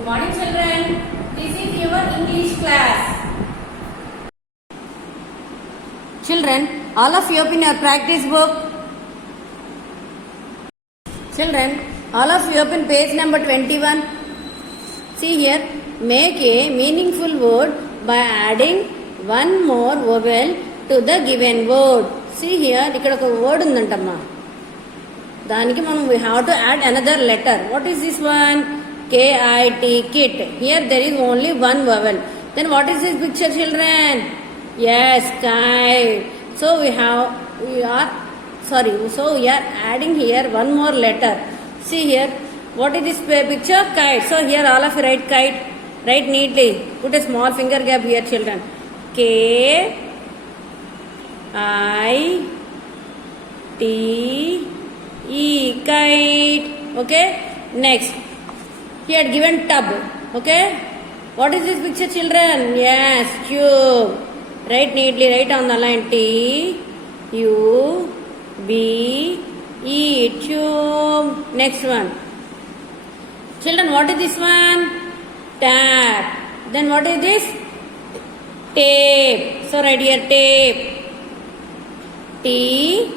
Good morning children. This is your English class. Children, all of you open your practice book. Children, all of you open page number 21. See here, make a meaningful word by adding one more vowel to the given word. See here, ఇక్కడ ఒక word ఉందంటమ్మా. దానికి మనం we have to add another letter. What is this one? K-I-T, kit. Here there is only one vowel. Then what is this picture, children? Yes, kite. So we are adding here one more letter. See here, what is this picture? Kite. So here all of you write kite. Write neatly. Put a small finger gap here, children. K-I-T-E, kite. Okay. Next. He had given tub. Okay. What is this picture, children? Yes, tube. Write neatly. Write on the line. T-U-B-E, tube. Next one. Children, what is this one? Tap. Then what is this? Tape. So write here tape. T-A-P-E,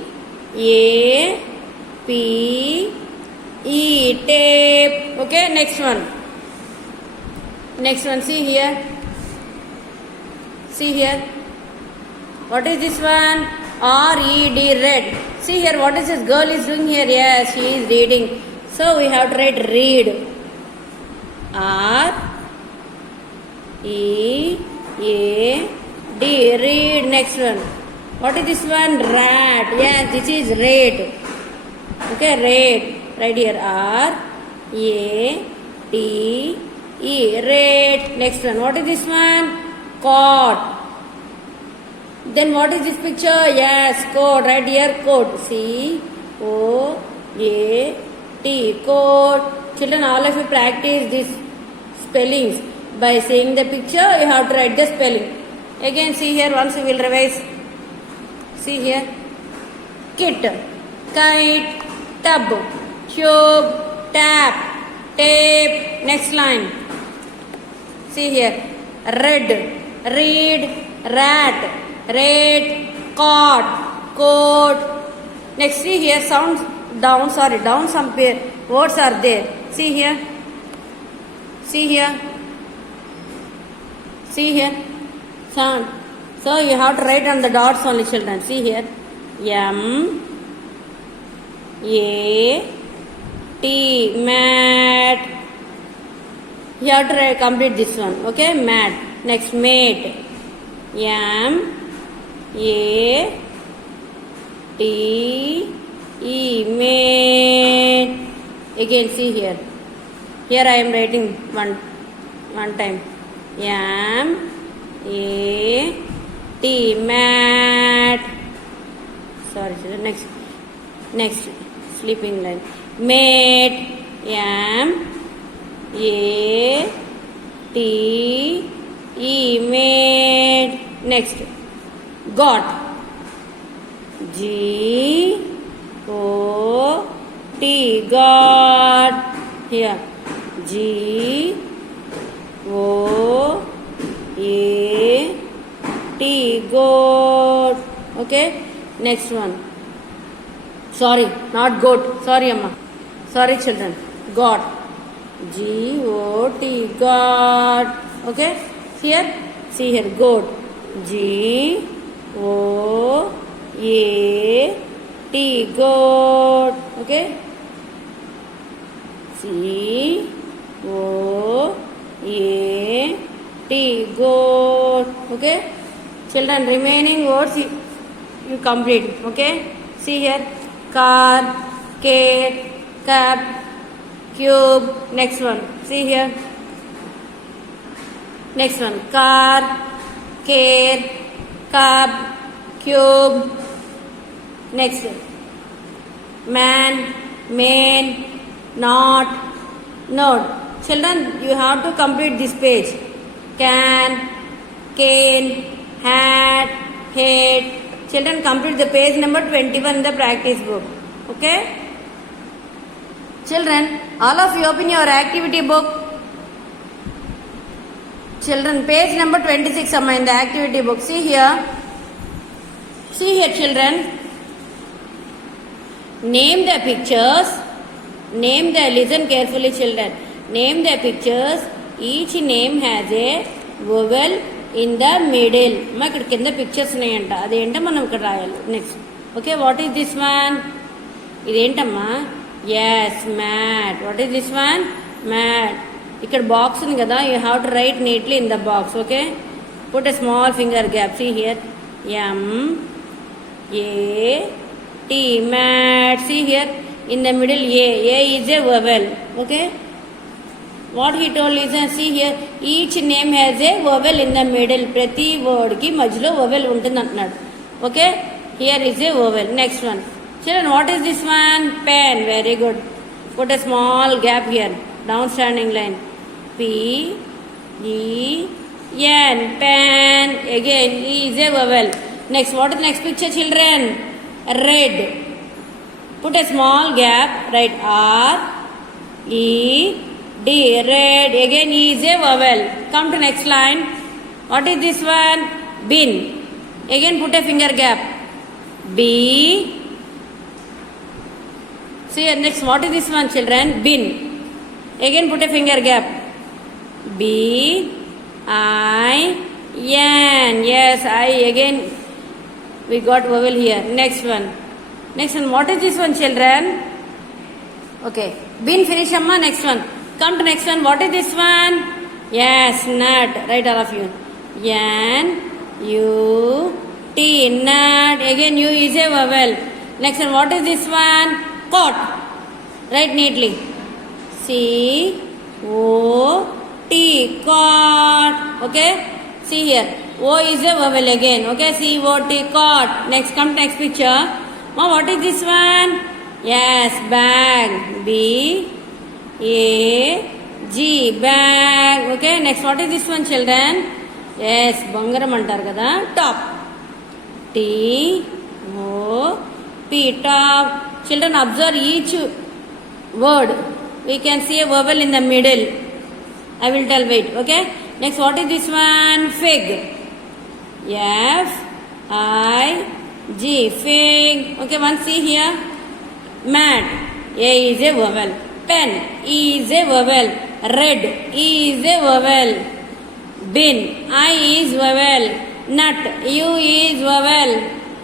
tape. Okay, next one. Next one, see here. See here. What is this one? R-E-D, read. See here, what is this girl is doing here? Yes, she is reading. So we have to write read. R-E-A-D, read. Next one. What is this one? Rat. Yes, this is red. Okay, red. Right here. R-A-T-E, red. Next one. What is this one? Cot. Then what is this picture? Yes, coat. Right here, coat. C-O-A-T, coat. Children, all of you practice these spellings. By seeing the picture, you have to write the spelling. Again, see here, once we will revise. See here. Kit, kite, tub, tube, tap, tape. Next line. See here. Red, read, rat, red, cot, coat. Next, see here. Sounds down. Sorry, down some words are there. See here. See here. See here. Sound. So you have to write on the dots only, children. See here. M-A-T, mat. You have to complete this one. Okay, mat. Next, mate. M-A-T-E, mate. Again, see here. Here I am writing one time. M-A-T, mat. Sorry, children. Next, sleeping line. Mate. M-A-T-E, mate. Next, got. G-O-T, got. Here, G-O-A-T, goat. Okay. Next one. Sorry, not goat. Sorry, Amma. Sorry, children. God. G-O-T, God. Okay. Here. See here. Goat. G-O-A-T, goat. Okay. C-O-A-T, goat. Okay. Children, remaining words you complete. Okay. See here. Car, cat, cap, cube. Next one. See here. Next one. Car, cat, cab, cube. Next. Man, main, not, note. Children, you have to complete this page. Can, cane, hat, head. Children, complete the page number 21 in the practice book. Okay? Children, all of you open your activity book. Children, page number 26 amma in the activity book. See here, children. Name the pictures. Listen carefully, children. Name the pictures. Each name has a vowel in the middle. Ma ikkada kinda pictures unnayanta, adi enta manam ikkada rayali. Next, okay, what is this one? Idi entamma? Yes, mat. What is this one? Mat. Ikkada box undi kada, you have to write neatly in the box. Okay, put a small finger gap. See here, M A T, mat. See here, in the middle A is a vowel. Okay, what he told is, see here, each name has a vowel in the middle. Prati word ki majlo vowel untundi antnadu. Okay, here is a vowel. Next one, children, what is this one? Pen. Very good. Put a small gap here, downstanding line. P E N, pen. Again, E is a vowel. Next, what is the next picture, children? Red. Put a small gap, write R E D, red. Again, E is a vowel. Come to next line. What is this one? Bin. Again, put a finger gap. B. See, next, what is this one, children? Bin. Again, put a finger gap. B I N. Yes, I. Again, we got vowel here. Next one. What is this one, children? Okay, bin finish amma. Next one. Come to next one. What is this one? Yes, nut. Right, all of you. N U T, nut. Again, U is a vowel. Next one. What is this one? Cot. Write neatly. C O T, cot. Okay, see here, O is a vowel again. Okay, C O T, cot. Next, come to next picture. Mom, what is this one? Yes, bag. B A G, bag. Okay, next, what is this one, children? Yes, bangaram antaru kada, top. T O P, top. Children, observe each word. We can see a vowel in the middle. I will tell, wait. Okay, next, what is this one? Fig. F I G, fig. Okay, one, see here. Mat. A is a vowel. Pen. E is a vowel. Red. E is a vowel. Bin. I is vowel. Nut. U is vowel.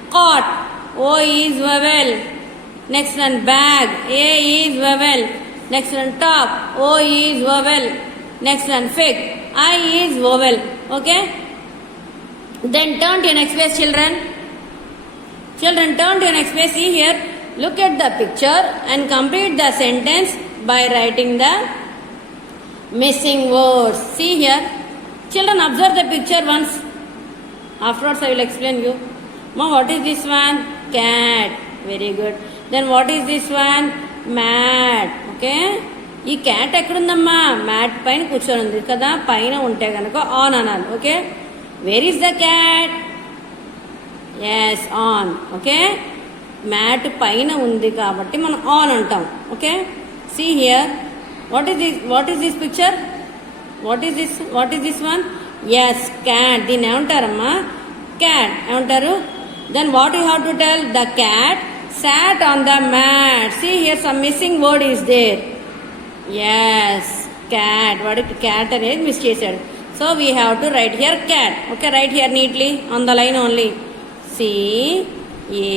Cot. O is vowel. Next one, bag. A is vowel. Next one, top. O is vowel. Next one, fig. I is vowel. Okay, then turn to your next page, children. Turn to your next page. See here, look at the picture and complete the sentence by writing the missing words. See here, children, observe the picture once. Afterwards, I will explain you. Mom, what is this one? Cat. Very good. Then what is this one? Mat. Okay, ఈ cat ఎక్కడుందమ్మా? Mat పైన కూర్చొని ఉంది కదా, పైన ఉంటే కనుక on అనాలి. Okay, where is the cat? Yes, on. Okay, mat పైన ఉంది కాబట్టి మనం ఆన్ అంటాం. Okay, see here, what is this picture? What is this one? Yes, cat. దీన్ని ఏమంటారమ్మా? క్యాట్ ఏమంటారు. Then what you have to tell? The cat sat on the mat. See here, some missing word is there. Yes, cat. What cat అనేది miss చేశాడు. So we have to write here cat. Okay, write here neatly on the line only. C A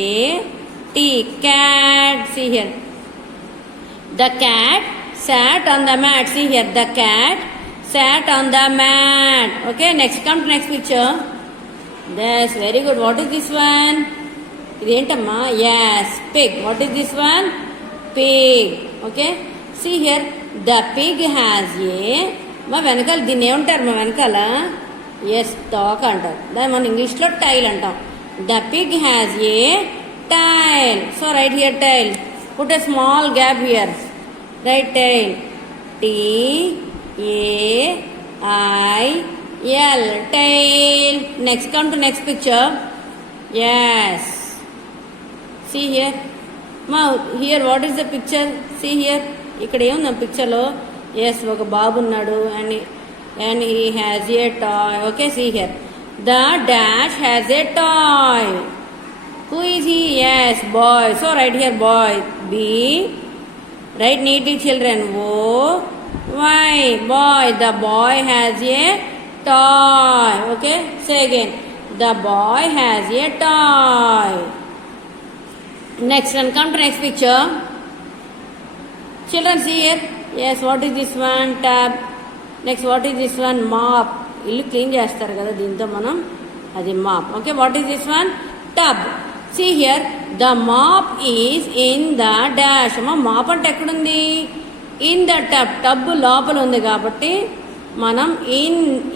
T, cat. See here, the cat sat on the mat. See here, the cat sat on the mat. Okay, next, come to next picture. That's very good. What is this one? ఇదేంటమ్మా? Yes, pig. What is this one? Pig. Okay, see here, the pig has a. మా వెనకాల దీన్ని ఏమంటారు? మా వెనకాల yes, తోక అంటారు. దాన్ని మనం ఇంగ్లీష్లో టైల్ అంటాం. The pig has a tail. So write here tail. Put a small gap here. Write tail. TAIL, tail. Next, come to next picture. Yes. See here. Now, here what is the picture? See here. ఇక్కడ ఏముంది పిక్చర్లో? Yes, ఒక బాబు ఉన్నాడు and and he has a toy. Okay, see here. The dash has a toy. Who is he? Yes, boy. So write here boy. B. Write neatly, children. O. Y. Boy. The boy has a toy. Okay. Say again. The boy has a toy. Next one. Come to next picture. Children, see here. Yes. What is this one? Tap. Next. What is this one? Mop. ఇల్లు clean చేస్తారు కదా దీంతో మనం అది mop. Okay, what is this one? Tub. See here, the mop is in the dash. అమ్మ mop అంటే ఎక్కడుంది? In the tub. Tub లోపల ఉంది కాబట్టి మనం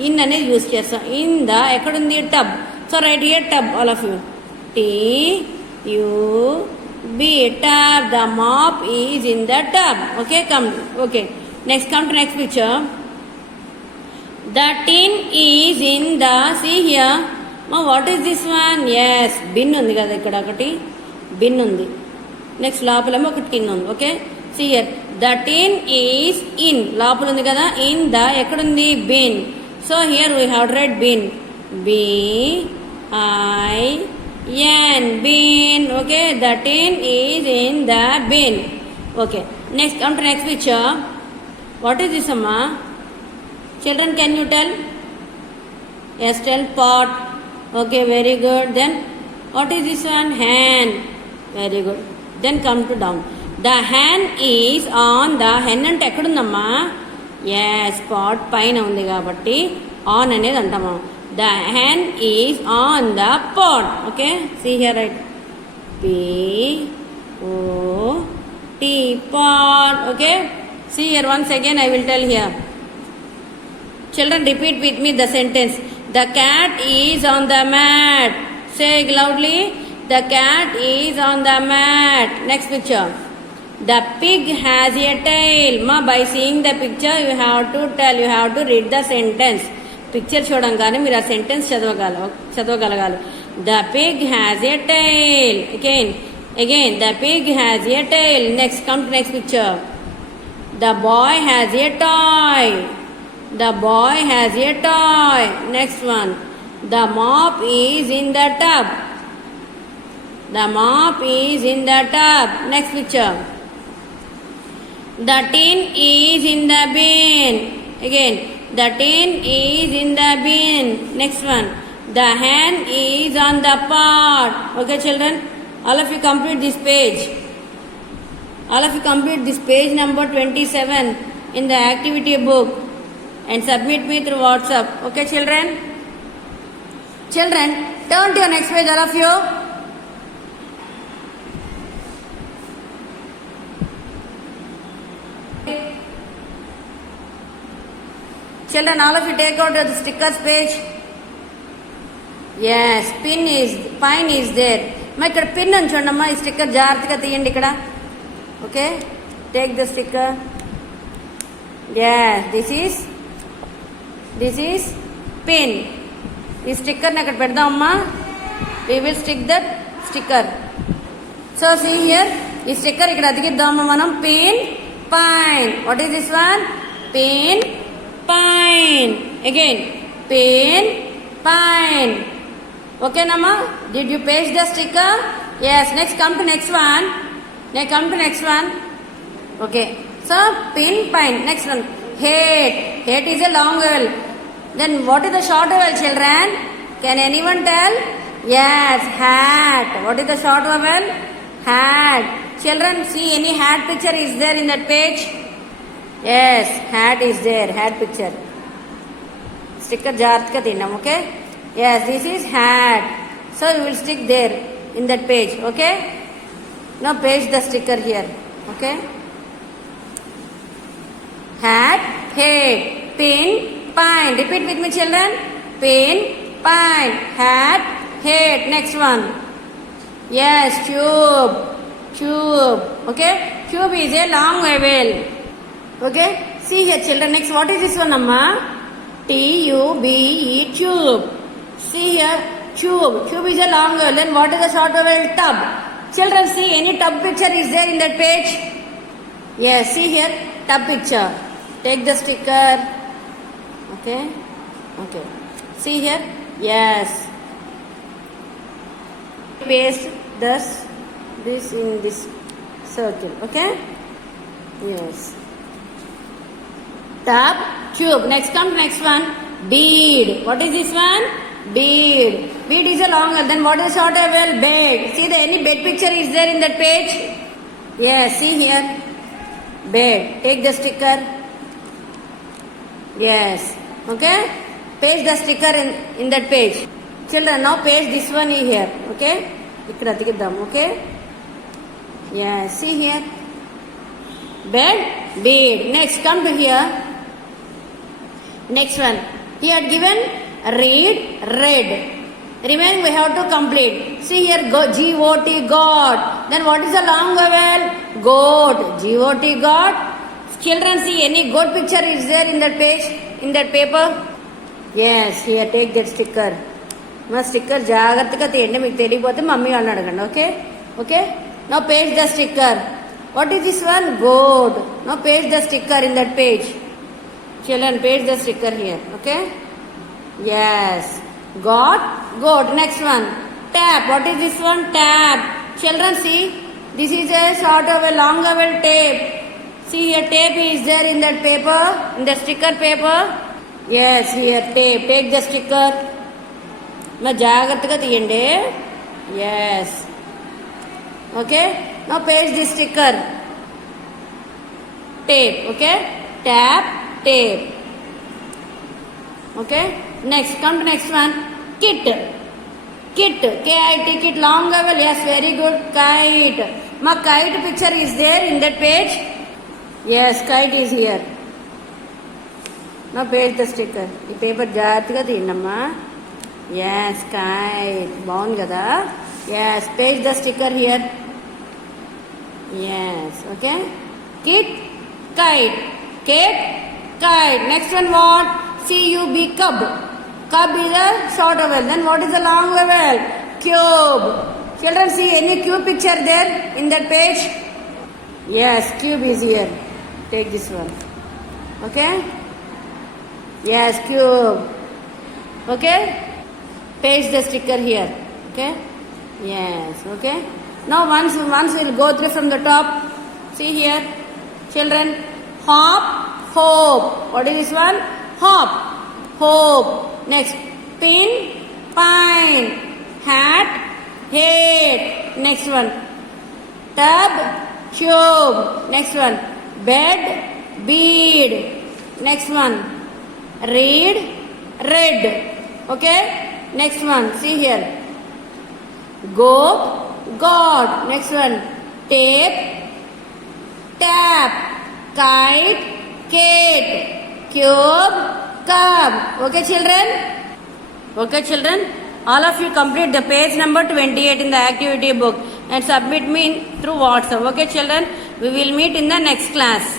ఇన్ అనేది యూజ్ చేస్తాం. ఇన్ ద ఎక్కడుంది? Tub. So write here tub, all of you. TUB, tub. The mop is in the tub. Okay, come. Okay, next come to next picture. The tin is in the, see here. What is this one? Yes, bin undi kada ikkada okati bin undi. Next lopalemo oka tin undi. Okay, see here. The tin is in, lopala undi kada, in the ekkadundi? Bin. So here we have to write bin. BIN, bin. Okay, the tin is in the bin. Okay, next come to next picture. What is this, amma? Children, can you tell? Yes, tell. Pot. Okay, very good. Then what is this one? Hen. Very good. Then come to down. The hen is on the, hen ante ekkadundamma? Yes, pot paina undi kabatti on anedi antamu. The hen is on the pot. Okay, see here, right? POT, pot. Okay, see here once again I will tell here. Children, repeat with me the sentence. The cat is on the mat. Say loudly. The cat is on the mat. Next picture. The pig has a tail. Ma, by seeing the picture, you have to tell. You have to read the sentence. Picture చూడంగానే మీరు ఆ sentence చదవగలగాలి. The pig has a tail. Again. The pig has a tail. Next, come to next picture. The boy has a toy. The boy has a toy. Next one. The mop is in the tub. The mop is in the tub. Next picture. The tin is in the bin. Again. The tin is in the bin. Next one. The hen is on the pot. Okay, children. All of you complete this page. All of you complete this page number 27 in the activity book. And submit me through WhatsApp. Okay, children? Children, turn to your next page, all of you. Children, all of you take out the stickers page. Yes, pine is there. Ma ikkada pin ani chudamma, ee sticker jaarthiga tiyandi ikkada. Okay, take the sticker. Yes, this is pin. ఈ sticker ని అక్కడ పెడదామమ్మా. We will stick that sticker. So see here, ఈ sticker ఇక్కడ అతికిద్దామమ్మా మనం. Pin, pine. What is this one? Pin, pine. Again, pin, pine. Okay, Nama? Did you paste the sticker? Yes. Next, come to next one. Okay. So pin, pine. Next one. Hate is a long vowel. Then what is the short vowel, children? Can anyone tell? Yes, hat. What is the short vowel? Hat. Children, see any hat picture is there in that page? Yes, hat is there. Hat picture. Sticker jaarthiga tinnam. Okay. Yes, this is hat. So you will stick there in that page. Okay. Now paste the sticker here. Okay. Hat, head, pin, pine. Repeat with me, children. Pin, pine, hat, head. Next one. Yes, tube. Okay. Tube is a long vowel. Okay. See here, children. Next, what is this one, Amma? TUBE, tube. See here, tube. Tube is a long vowel. Then what is the short vowel? Tub. Children, see any tub picture is there in that page? Yes, see here, tub picture. Take the sticker. Okay. Okay. Okay. See here. Yes. Paste this in this circle. Okay. Yes. Tub, tube. Next comes next one. Bead. What is this one? Bead. Bead is a longer. Then what is shorter? Well, bed. See the any bed picture is there in that page? Yes. See here. Bed. Take the sticker. Yes. Okay. Paste the sticker in that page. Children, now paste this one here. Okay. Okay. Yes. See here. Bed, bead. Next, come to here. Next one. He had given read, read. Remaining we have to complete. See here, G-O-T, God. Then what is the long vowel? Goat. G-O-T, God. Children, see any goat picture is there in that page, in that paper? Yes, here, take that sticker. My sticker, జాగ్రత్తగా తీయండి మీకు తెలియకపోతే mummy వాళ్ళని అడగండి okay okay now paste the sticker what is this one goat now paste the sticker in that page children paste the sticker here okay yes goat next one tap what is this one tap children see this is a sort of a long vowel tape see here tape is there in that paper in the sticker paper yes here tape take the sticker జాగ్రత్తగా తీయండి yes okay now paste this sticker tape okay tap tape okay next come to next one kit kit kit long vowel yes very good kite my kite picture is there in that page yes kite is here now paste the sticker ఈ paper జాగ్రత్తగా తీయండమ్మా yes kite బాగుంది కదా yes paste the sticker here yes okay kit kite kit kite next one what cub cub cub is a short vowel then what is the long vowel cube children see any cube picture there in that page yes cube is here take this one okay yes cube okay paste the sticker here okay yes okay now once we'll go through from the top see here children hop hope what is this one hop hope next pin pine hat hat next one tub tube next one bed bead next one read red okay next one see here goat god next one tape tap kite kite cube cub okay children all of you complete the page number 28 in the activity book and submit me through WhatsApp okay children we will meet in the next class.